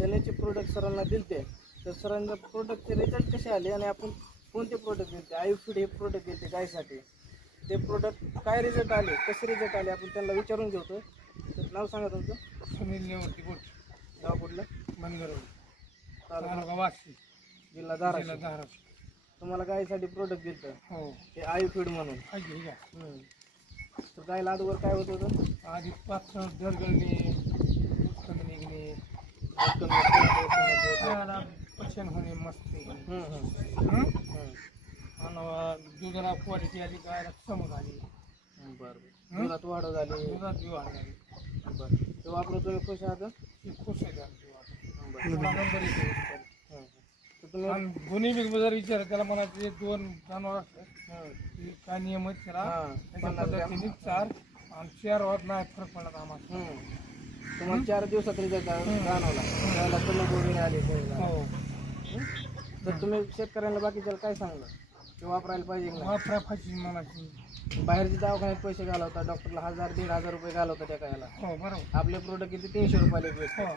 शनीचे product सरांना दिलते, तर सरांना प्रोडक्टचे रिझल्ट कसे आले आणि आपण कोणते प्रोडक्ट दिलते, आयुफीड हे प्रोडक्ट दिलते गायसाठी, ते प्रोडक्ट काय रिझल्ट आले, कसे रिझल्ट आले आपण त्यांना विचारून घेतो. तर नाव सांगा तुमचं. सुनील नेवती गोट, गाव कुठलं? मनगरवली, तालुका वाशी, जिल्हा जिल्हा धाराशिव. धाराशिव. तुम्हाला गायसाठी प्रोडक्ट दिलतं हो, ते आयुफीड म्हणून. आहे का? तर गायला अगोदर काय होत होतं? आधी पात्र दरगळणे, कमी निघणे, खायला पचन होणे मस्त. आणि दुधाला क्वालिटी आली, गायला चमक आली, बरं, दुधात वाढ झाली. दुधात बी वाढ झाली. बरं, ते वापरून तुम्ही खुश आहात? ती खुश आहे आमची वाढ. बरं. मला नंबर येतो. तर तुम्ही आणि दोन्ही बी जर विचार त्याला म्हणायचे 2 जनावर असतात की काय नियम आहेत त्याला, त्याच्या पद्धतीने 4 आणि 4 वाद नाही फरक पडला आम्हाला. तुम्हाला 4 दिवसात रिझल्ट जाणवला, त्याला चमक वगैरे आली. हो, तर तुम्ही शेतकऱ्यांना बाकीच्याला काय सांगलं की वापरायला पाहिजे ना? वापरा फाशी म्हणायची. बाहेरचे दवाखान्यात पैसे घालवतात, डॉक्टरला 1000-1500 रुपये घालवतात एका याला. हो, बरोबर. आपले प्रोडक्ट किती 300 रुपयाला भेटतात. हो,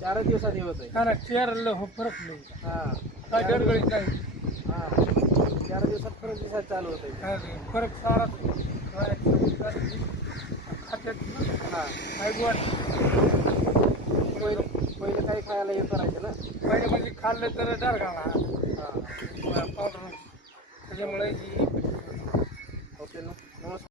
4 दिवसात हे होत आहे. कारण 4 हो फरक नाही, हां, काय डरगळीत नाही, 4 दिवसात परत दिवसात चालू होत आहे. काय नाही. फरक सारा खात्यात हां, काय वाट. पहिले काही खायला हे करायचं ना. पहिले म्हणजे खाल्लं तर डर घाला हां, पावडर, त्याच्यामुळे ही